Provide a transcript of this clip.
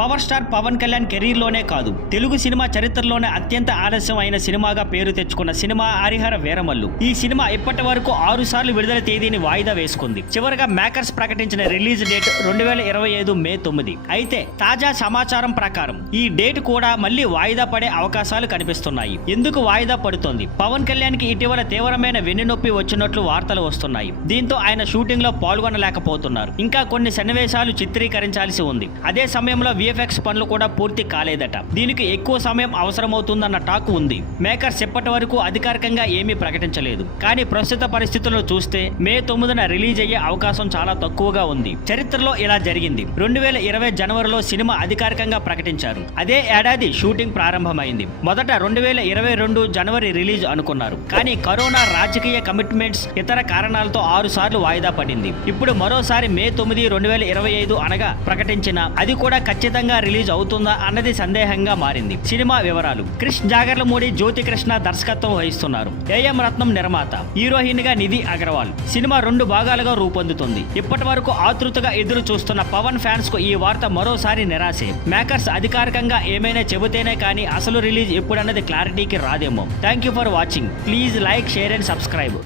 Power star Pawan Kalyan career లోనే కాదు, Telugu cinema చరిత్రలోనే అత్యంత ఆలస్యం అయిన సినిమాగా పేరు తెచ్చుకున్న సినిమా హరిహర వీరమల్లు. ఈ సినిమా ఇప్పటి వరకు 6 సార్లు విడుదల తేదీని వాయిదా వేసుకుంది. చివరగా మేకర్స్ ప్రకటించిన రిలీజ్ డేట్ 2025 మే 9. అయితే తాజా సమాచారం ప్రకారం ఈ డేట్ కూడా మళ్ళీ వాయిదా పడే అవకాశాలు కనిపిస్తున్నాయి. ఎందుకు వాయిదా పడుతోంది? పవన్ కళ్యాణ్ కి ఇటీవల తీవ్రమైన వెన్నునొప్పి వచ్చినట్లు వార్తలు వస్తున్నాయి. దీంతో ఆయన షూటింగ్ లో పాల్గొనలేకపోతున్నారు. ఇంకా కొన్ని సన్నివేశాలు చిత్రీకరించాల్సి ఉంది. అదే సమయంలో VFX పనులు కూడా పూర్తి కాలేదట. దీనికి ఎక్కువ సమయం అవసరమవుతుందన్న టాక్ ఉంది. మేకర్స్ ఇప్పటి వరకు అధికారికంగా ఏమీ ప్రకటించలేదు. కానీ ప్రస్తుత పరిస్థితుల్లో చూస్తే మే 9న రిలీజ్ అయ్యే అవకాశం చాలా తక్కువగా ఉంది. చరిత్రలో ఇలా జరిగింది. 2020 జనవరిలో సినిమా అధికారికంగా ప్రకటించారు. అదే ఏడాది షూటింగ్ ప్రారంభమైంది. మొదట 2022 జనవరి రిలీజ్ అనుకున్నారు. కానీ కరోనా, రాజకీయ కమిట్మెంట్స్, ఇతర కారణాలతో 6 సార్లు వాయిదా పడింది. ఇప్పుడు మరోసారి మే 9, 2025 అనగా ప్రకటించిన అది కూడా ఖచ్చితంగా రిలీజ్ అవుతుందా అన్నది సందేహంగా మారింది. సినిమా వివరాలు: క్రిష్ జాగర్లమూడి, జ్యోతి కృష్ణ దర్శకత్వం వహిస్తున్నారు. AM రత్నం నిర్మాత. హీరోయిన్ గా నిధి అగర్వాల్. సినిమా 2 భాగాలుగా రూపొందుతుంది. ఇప్పటి వరకు ఆతృతగా ఎదురు చూస్తున్న పవన్ ఫ్యాన్స్ కు ఈ వార్త మరోసారి నిరాశే. మేకర్స్ అధికారికంగా ఏమైనా చెబితేనే కానీ అసలు రిలీజ్ ఎప్పుడన్నది క్లారిటీకి రాదేమో. Thank you for watching. Please like, share and subscribe.